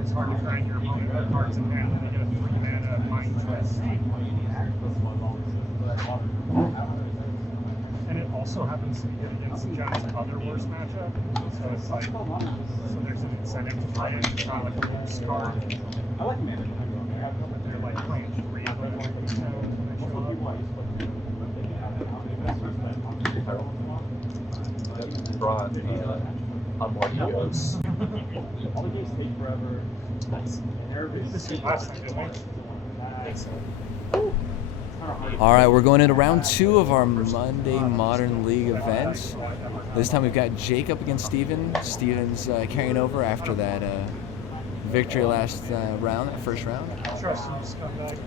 It's hard to find your opponent with cards in hand and they get a 3-mana Mind Twist. And it also happens to be good against John's other worst matchup. So it's like, so there's an incentive to play it. It's not like a loose card. But they're like playing 3 of them, when they show up. Brought on more egos. All the games take forever. Nice. This is last time, didn't we? I think so. All right, we're going into round 2 of our Monday Modern League event. This time we've got Jake up against Steven. Steven's carrying over after that victory last first round.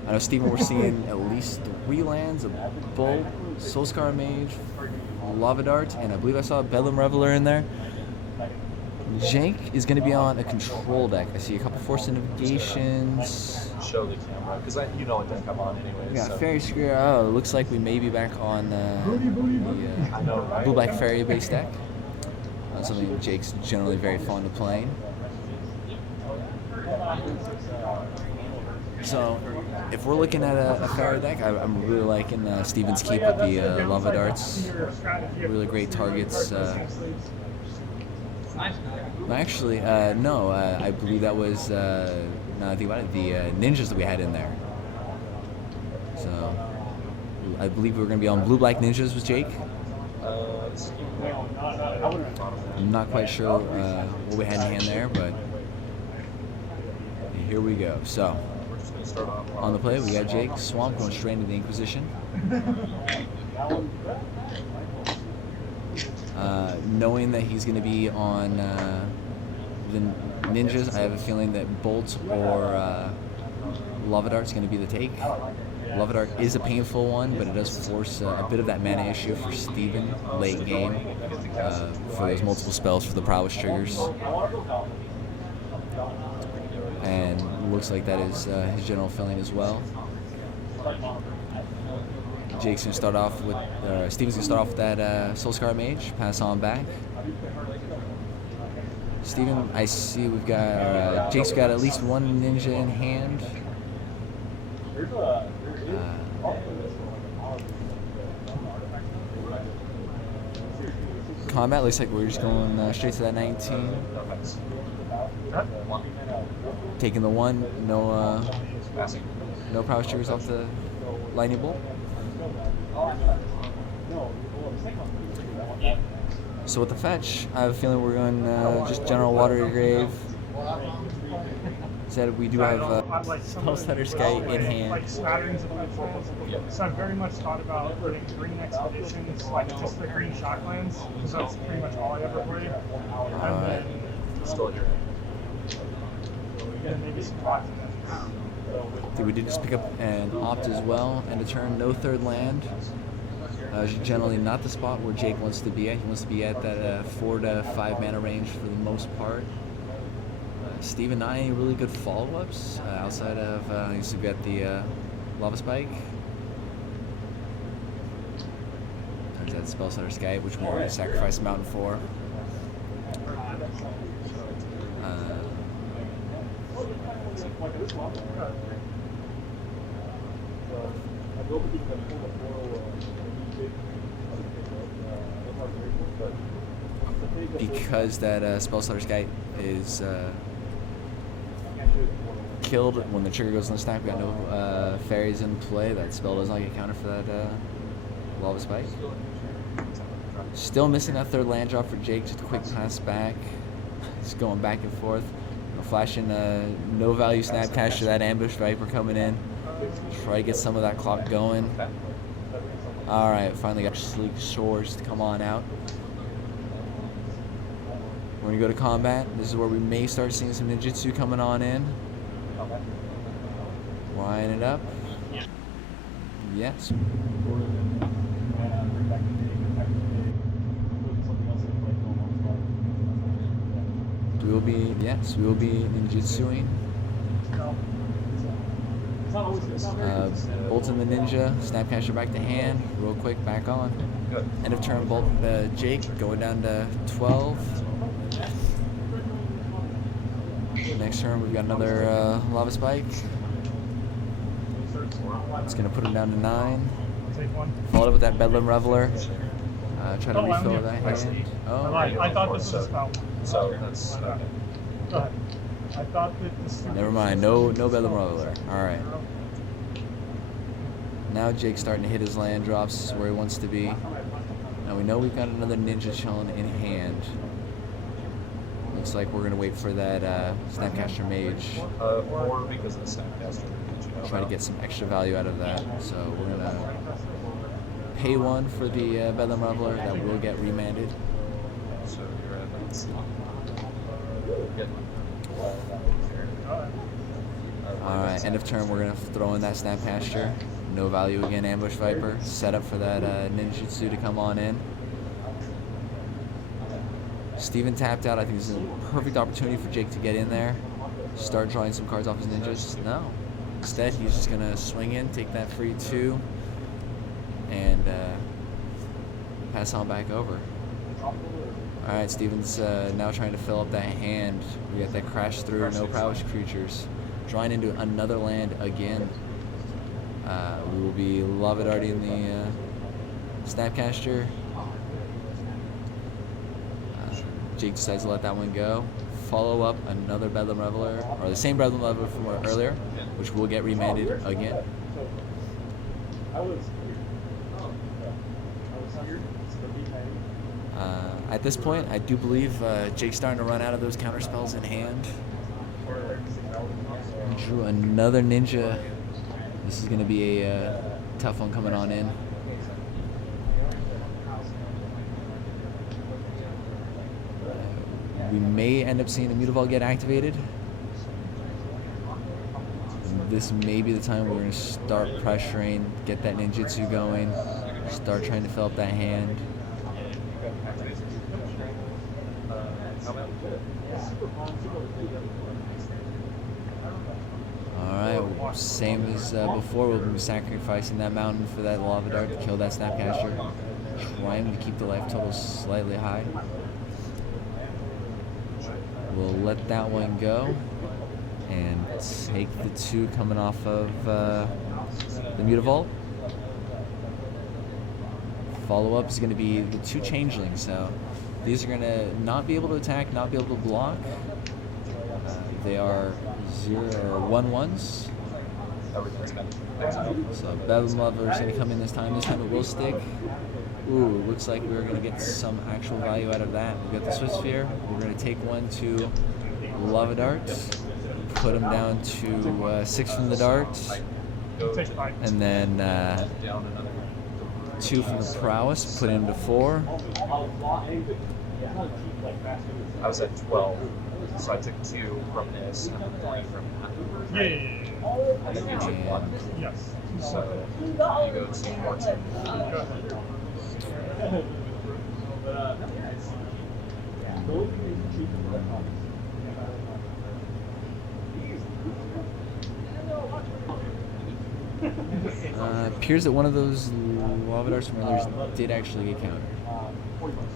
I know, Steven, we're seeing at least 3 lands, a Bolt, Soulscar Mage, Lava Dart, and I believe I saw a Bedlam Reveler in there. Jake is going to be on a control deck. I see a couple Force Investigations. Show the camera, because you know it doesn't come on anyways. We got so. Fairy Screw. Oh, it looks like we may be back on the Blue-Black Fairy base deck. Something Jake's generally very fond of playing. So, if we're looking at a Fairy deck, I'm really liking Steven's keep with the Lava Darts. Really great targets. Actually, no, I believe that was, now I think about it, the ninjas that we had in there. So, I believe we were going to be on Blue-Black Ninjas with Jake. I'm not quite sure what we had in hand there, but here we go. So, on the play, we got Jake Swamp going straight into the Inquisition. Knowing that he's going to be on the ninjas, I have a feeling that Bolt or Lava Dart is going to be the take. Lava Dart is a painful one, but it does force a bit of that mana issue for Steven late game for those multiple spells for the prowess triggers. And looks like that is his general feeling as well. Jake's gonna start off with, Steven's gonna start off with that Soulscar Mage, pass on back. Steven, I see we've got, Jake's got at least 1 ninja in hand. Combat looks like we're just going straight to that 19. Taking the 1, no prowess triggers off the lightning bolt. So with the fetch, I have a feeling we're going just general Watery Grave. Said we do have Spellstutter Sky in hand. Like smatterings of lands. So I've very much thought about putting green expeditions, like just the green shocklands, because that's pretty much all I ever play. And then Still in your and maybe some blocks. We did just pick up an Opt as well, and a turn, no 3rd land. Generally not the spot where Jake wants to be at. He wants to be at that 4 to 5 mana range for the most part. Steven, not any really good follow-ups outside of, I guess we've got the Lava Spike. Turns out Spellstutter Sky, which we're going to sacrifice a mountain for. Because that Spellstutter Sky is killed when the trigger goes on the stack, we got no fairies in play. That spell does not get countered for that Lava Spike. Still missing that 3rd land drop for Jake. Just a quick pass back. Just going back and forth. Flashing no value Snapcaster to that Ambush Viper coming in. Try to get some of that clock going. Alright, finally got Sleek Shores to come on out. We're going to go to combat. This is where we may start seeing some ninjutsu coming on in. Line it up. Yes. We will be ninjutsuing. Bolt in the ninja, Snapcaster back to hand, real quick, back on. Good. End of turn, Bolt Jake going down to 12. Next turn, we've got another Lava Spike. It's going to put him down to 9. Take one. Followed up with that Bedlam Reveler. Try to Oh, refill yeah. that hand. Oh, I thought this was a spell. So that's okay. Go ahead. I thought that this. never mind. No Bedlam Reveler. All right. Now Jake's starting to hit his land drops where he wants to be. Now we know we've got another Ninja chilling in hand. Looks like we're going to wait for that Snapcaster Mage. More because of the Snapcaster. Try to get some extra value out of that. So we're going to pay 1 for the Bedlam Reveler. That will get remanded. So you're at, let's see. Get Alright, end of turn, we're going to throw in that Snapcaster. No value again, Ambush Viper. Set up for that Ninjutsu to come on in. Steven tapped out. I think this is a perfect opportunity for Jake to get in there. Start drawing some cards off his ninjas. No. Instead, he's just going to swing in, take that free 2, and pass on back over. Alright, Steven's now trying to fill up that hand. We got that crash through, no prowess creatures. Drawing into another land again. We will be Lava Darting the Snapcaster. Jake decides to let that one go. Follow up another Bedlam Reveler, or the same Bedlam Reveler from earlier, which will get remanded again. At this point, I do believe Jake's starting to run out of those counter spells in hand. Drew another Ninja. This is going to be a tough one coming on in. We may end up seeing a Mutavault get activated. This may be the time we're going to start pressuring, get that ninjutsu going, start trying to fill up that hand. Alright, same as before, we'll be sacrificing that mountain for that lava dart to kill that Snapcaster. Trying to keep the life total slightly high. We'll let that one go and take the 2 coming off of the Mutavault. Follow-up is going to be the 2 changelings, so these are going to not be able to attack, not be able to block. They are 1/1s. So Bedlam Lover is going to come in this time. This time it will stick. Ooh, looks like we're going to get some actual value out of that. We've got the Swift Sphere. We're going to take 1 to Lava Darts. Put them down to 6 from the darts. And then 2 from the prowess. Put into 4. I was at 12, so I took 2 from this and 3 from that. And then you took 1. Yes. So you go to 14. Appears that one of those lava darts from earlier did actually get countered.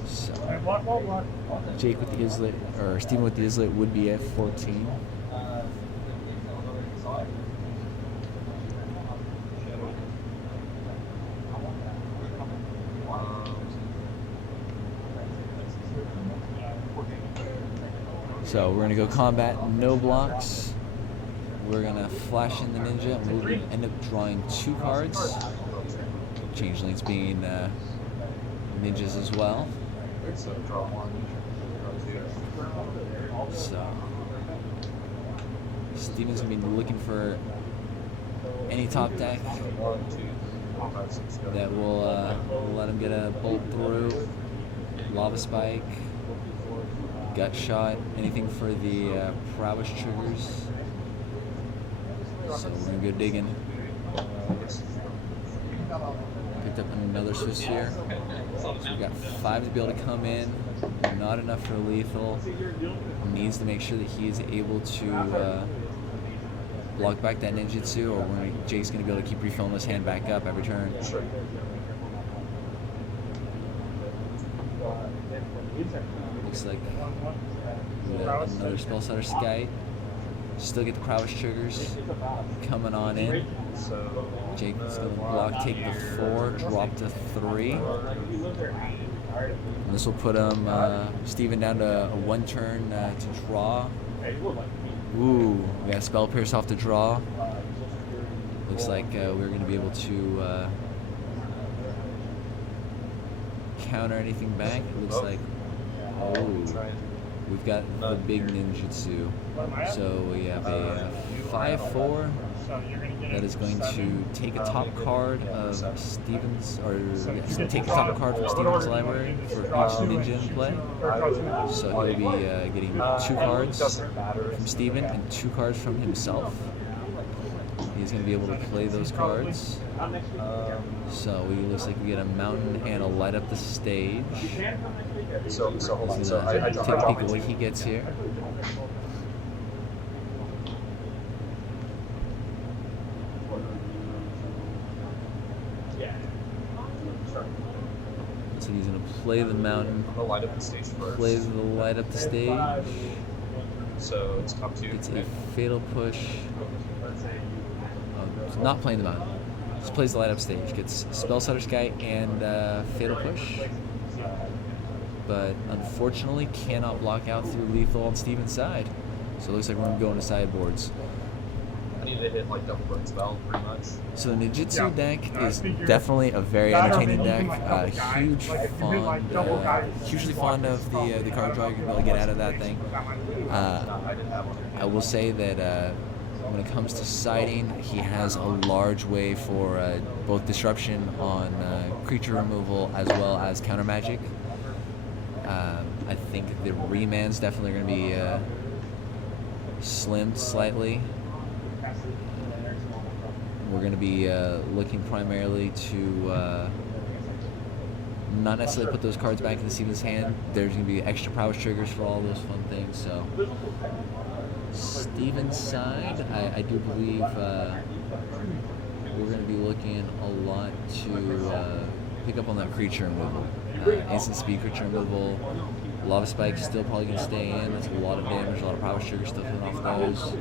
So Jake with the Islet, or Steven with the Islet would be at 14. So we're going to go combat, no blocks. We're going to flash in the ninja, and we'll end up drawing 2 cards. Changelings being ninjas as well. So draw 1, draw 2. So Steven's going to be looking for any top deck 1, 2, 5, 6, go. that will let him get a bolt through, lava spike, gut shot, anything for the prowess triggers. So we're going to go digging. Picked up another Swift Sphere. So we've got 5 to be able to come in. Not enough for lethal. Needs to make sure that he is able to block back that ninjutsu, or Jake's going to be able to keep refilling his hand back up every turn. Sure. Looks like we got another spell setter Sky. Still get the prowess triggers coming on in. So Jake's going to block, take the 4, drop to 3. And this will put him, Steven down to a 1 turn to draw. Ooh, we got Spell Pierce off the draw. Looks like we're going to be able to counter anything back. It looks like, we've got the big ninjutsu. So we have a 5/4 that is going to take a top card of Steven's, or take the top card from Steven's library for each ninja in play. So he'll be getting 2 cards from Steven and 2 cards from himself. He's going to be able to play those cards. So it looks like we get a mountain and a light up the stage. So hold on. He's So going I to take a peek at what he gets here. So he's going to play the mountain, I'll light up the stage first. plays the light up the stage. So it's top 2. It's a fatal push. He's not playing the mountain. Just plays the light up stage. Gets Spellsetter Sky and fatal push. But unfortunately cannot block out through lethal on Steven's side. So it looks like we're going to go into sideboards. I need to hit like double burn spell pretty much. So the Ninjutsu deck is definitely a very entertaining deck. Hugely fond of the card draw you can really get out of that thing. I will say that when it comes to siding, he has a large way for both disruption on creature removal as well as counter magic. I think the reman's definitely going to be slimmed slightly. We're going to be looking primarily to not necessarily put those cards back into Steven's hand. There's going to be extra prowess triggers for all those fun things. So Steven's side, I do believe we're going to be looking a lot to pick up on that creature removal. Instant speed creature removal. Lava Spike's still probably going to stay in. That's a lot of damage, a lot of prowess triggers still coming off those.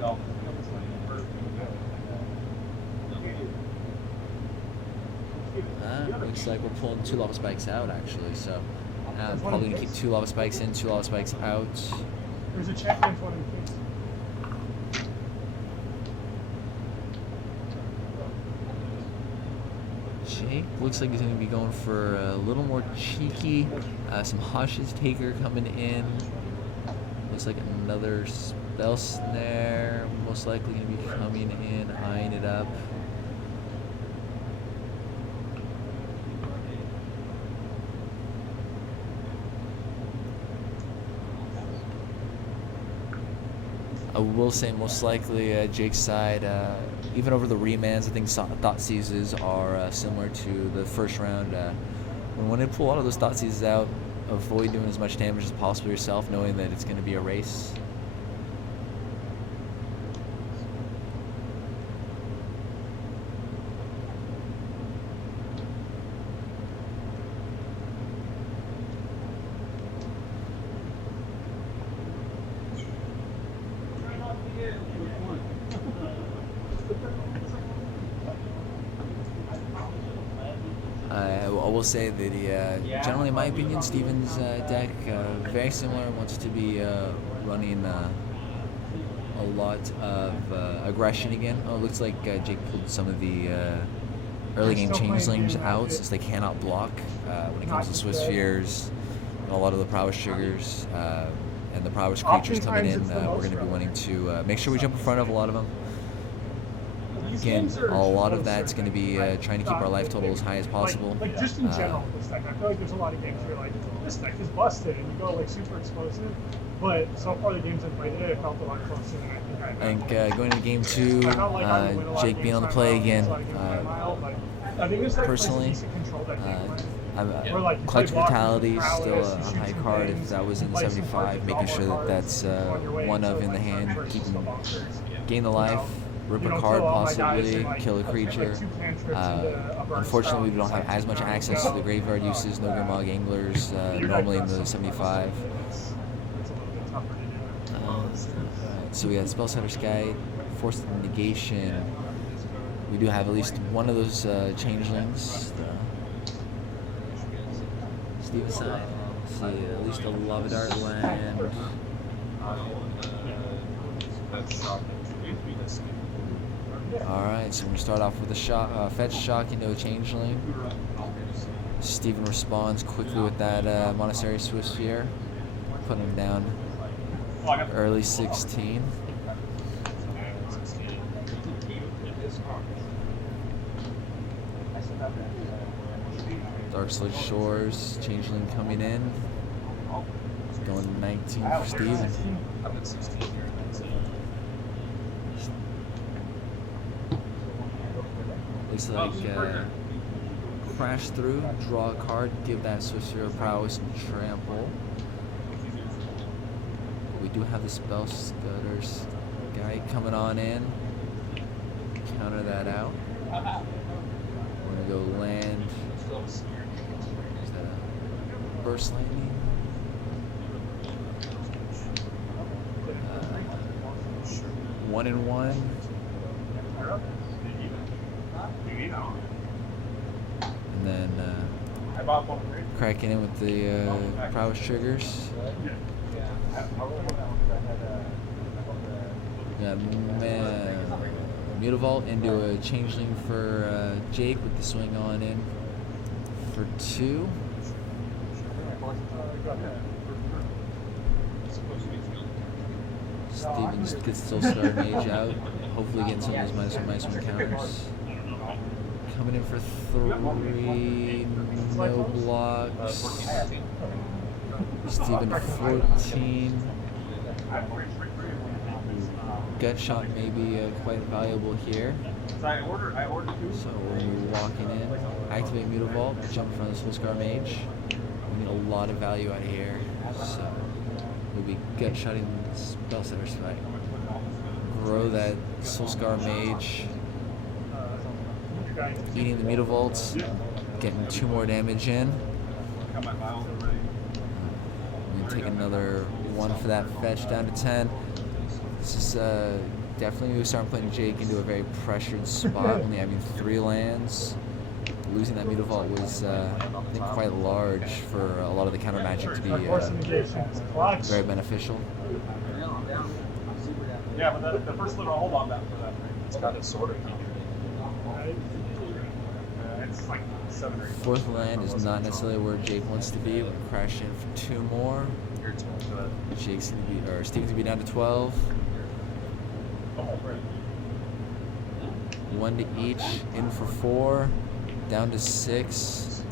Looks like we're pulling 2 Lava Spikes out, actually. So I'm probably going to keep 2 Lava Spikes in, 2 Lava Spikes out. There's a champion for him. Jake looks like he's going to be going for a little more cheeky. Some Hostage Taker coming in. Looks like another Spell Snare. Most likely going to be coming in, eyeing it up. I will say most likely Jake's side, even over the remands, I think Thought Seizes are similar to the first round. When you pull a lot of those Thought Seizes out, avoid doing as much damage as possible yourself, knowing that it's going to be a race. I will say that generally, in my opinion, Steven's deck very similar. Wants to be running a lot of aggression again. Oh, it looks like Jake pulled some of the early game changelings out since they cannot block when it comes to Swiss Spheres and a lot of the prowess triggers and the prowess creatures coming in. We're going to be wanting to make sure we jump in front of a lot of them. Again, a lot of that's going to be trying to keep our life total as high as possible. Like just in general, this deck, I feel like there's a lot of games where like this deck is busted and you go like super explosive. But so far the games I've played today, I felt a lot closer than I think I going into game 2, Jake being on the play again. Personally, Collective Brutality still a high card if that was in the 75, making sure that that's one of in the hand, gain the life. Rip a card, possibly kill a creature. Unfortunately, we don't have as much access to the graveyard uses. No Grimog Anglers normally in the 75. So we got Spellsetter's Guide, Forced Negation. We do have at least one of those changelings. Steven's side. See, at least a Lava Dart land. Alright, so we're going to start off with a fetch shock into a changeling. Steven responds quickly with that Monastery Swift Sphere, putting him down early 16. Darksludge Shores, changeling coming in. Going 19 for Steven. I'm at 16 here. Looks like crash through, draw a card, give that Swift Sphere prowess and trample. We do have the Spell Scutters guy coming on in. Counter that out. We're gonna go land. Is that a burst landing? 1-1. And then cracking in with the prowess triggers. Yeah, Mutavault into a changeling for Jake with the swing on in for 2. Stevens gets Soulstar Mage out, hopefully getting some of those -1/-1 counters. Coming in for 3, no blocks. Steven 14. Gut shot may be quite valuable here. So we're walking in, activate Mutavault, jump in front of the Soulscar Mage. We need a lot of value out of here. So we'll be gut shotting the Spellsetter's fight. Grow that Soulscar Mage. Eating the Mutavaults, getting 2 more damage in. I'm gonna take another 1 for that fetch down to 10. This is definitely starting putting Jake into a very pressured spot, only having 3 lands. Losing that Mutavault was, I think, quite large for a lot of the counter magic to be very beneficial. Yeah, but the first little hold on that for that. It's got a sort of It's like 7 or 8. 4th land is not necessarily where Jake wants to be. We're gonna crash in for 2 more. Jake's gonna be, or Steven's gonna be down to 12. 1 to each, in for 4, down to 6,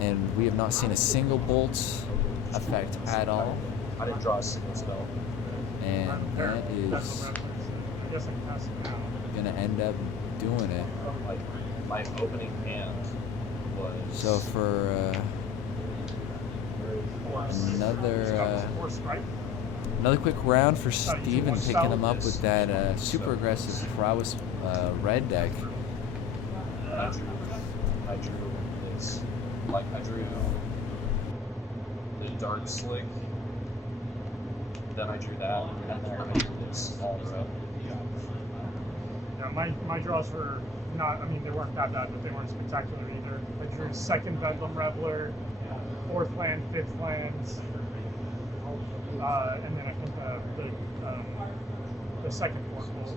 and we have not seen a single bolt effect at all. I didn't draw a single spell. And that is gonna end up doing it. Like, my opening hand was. So for another quick round for Steven, picking him up with that super aggressive prowess red deck. I drew this. Like, I drew the Dark Slick. Then I drew that, and then I drew this all in a row. Yeah, my draws were not, I mean, they weren't that bad, but they weren't spectacular either. I drew 2nd Bedlam Reveler, 4th land, 5th lands, and then I think the 2nd Fork Bolt.